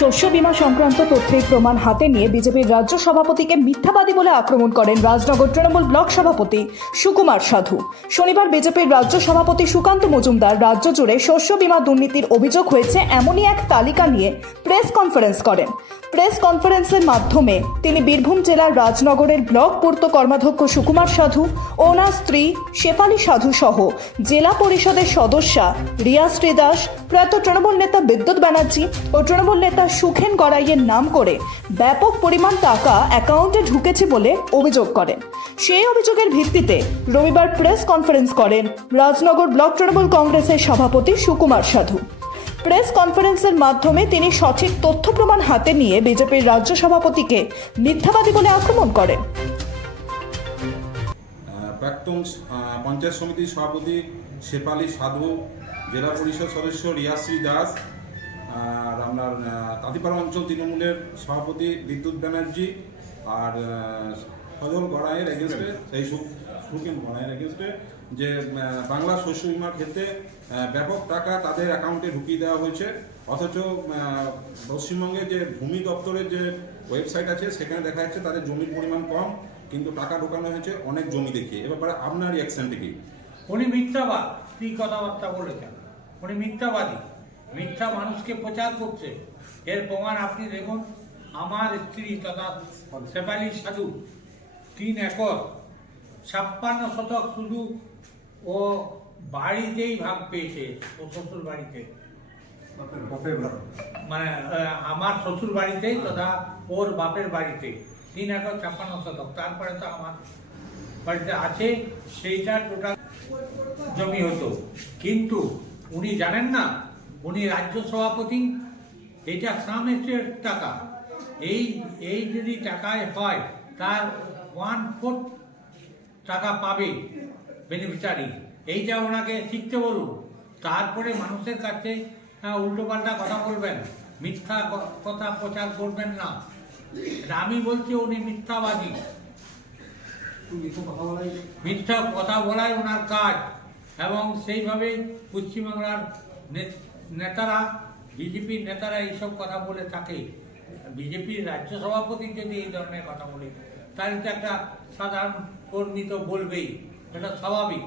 শস্য বীমা সংক্রান্ত তথ্যের প্রমাণ হাতে নিয়ে বিজেপির রাজ্য সভাপতিকে মিথ্যাবাদী বলে আক্রমণ করেন রাজনগর তৃণমূল ব্লক সভাপতি সুকুমার সাধু। শনিবার বিজেপির রাজ্য সভাপতি সুকান্ত মজুমদার রাজ্য জুড়ে শস্য বীমা দুর্নীতির অভিযোগ হয়েছে এমনই এক তালিকা নিয়ে প্রেস কনফারেন্স করেন। প্রেস কনফারেন্সের মাধ্যমে তিনি বীরভূম জেলার রাজনগরের ব্লক পূর্ত কর্মাধ্যক্ষ সুকুমার সাধু, ওনার স্ত্রী শেফালি সাধু সহ জেলা পরিষদের সদস্যা রিয়া শ্রীদাস, প্রয়াত তৃণমূল নেতা বিদ্যুৎ ব্যানার্জি ও তৃণমূল নেতা সুখেন গড়াইয়ের নাম করে ব্যাপক পরিমাণ টাকা অ্যাকাউন্টে ঢুকেছে বলে অভিযোগ করেন। সেই অভিযোগের ভিত্তিতে রবিবার প্রেস কনফারেন্স করেন রাজনগর ব্লক তৃণমূল কংগ্রেসের সভাপতি সুকুমার সাধু। প্রেস কনফারেন্সের মাধ্যমে তিনি সঠিক তথ্য প্রমাণ হাতে নিয়ে বিজেপির রাজ্য সভাপতিকে মিথ্যাবাদী বলে আক্রমণ করেন। প্রাক্তন পঞ্চায়েত সমিতির সভাপতি শেফালি সাধু, জেলা পরিষদ সদস্য রিয়াশ্রী দাস আর আপনার তাঁতিপাড়া অঞ্চল তৃণমূলের সভাপতি বিদ্যুৎ ব্যানার্জি আর সজল গড়াইয়ের এগেনস্টে এই সু- সুখেন গড়াইয়ের এগেনস্টে যে বাংলা শস্য বিমার ক্ষেত্রে ব্যাপক টাকা তাদের অ্যাকাউন্টে ঢুকিয়ে দেওয়া হয়েছে। অথচ আহ, পশ্চিমবঙ্গের যে ভূমি দপ্তরের যে ওয়েবসাইট আছে সেখানে দেখা যাচ্ছে তাদের জমির পরিমাণ কম কিন্তু টাকা ঢোকানো হয়েছে অনেক জমি দেখিয়ে এ ব্যাপারে আপনার রিয়াকশনটা কি? উনি মিথ্যাবাদ। কি কথাবার্তা বলেছেন? উনি মিথ্যাবাদী। মিথ্যা মানুষকে প্রচার করছে। এর প্রমাণ আপনি দেখুন আমার স্ত্রী তথা শেফালি সাধু তিন একর ছাপ্পান্ন শতক শুধু ও বাড়িতেই ভাগ পেয়েছে ও শ্বশুর বাড়িতে। মানে আমার শ্বশুর বাড়িতেই তথা ওর বাপের বাড়িতে। তিন একর ছাপ্পান্ন শতক। তারপরে তো আমার বাড়িতে আছে সেইটা টোটাল জমি হতো। কিন্তু উনি জানেন না উনি রাজ্য সভাপতি, এটা শ্রাম টাকা। এই এই যদি টাকায় হয়, তার ওয়ান ফোর্থ টাকা পাবে বেনিফিশিয়ারি এইটা ওনাকে শিখতে বলুন। তারপরে মানুষের কাছে উল্টো পাল্টা কথা বলবেন। মিথ্যা কথা প্রচার করবেন না। আমি বলছি উনি মিথ্যাবাদী। মিথ্যা কথা বলাই ওনার কাজ। এবং সেইভাবে পশ্চিমবাংলার নে- নেতারা বিজেপির নেতারা এইসব কথা বলে থাকে। বিজেপির রাজ্য সভাপতি যদি এই ধরনের কথা বলে, তাহলে তো একটা সাধারণ কর্মী তো বলবেই, এটা স্বাভাবিক।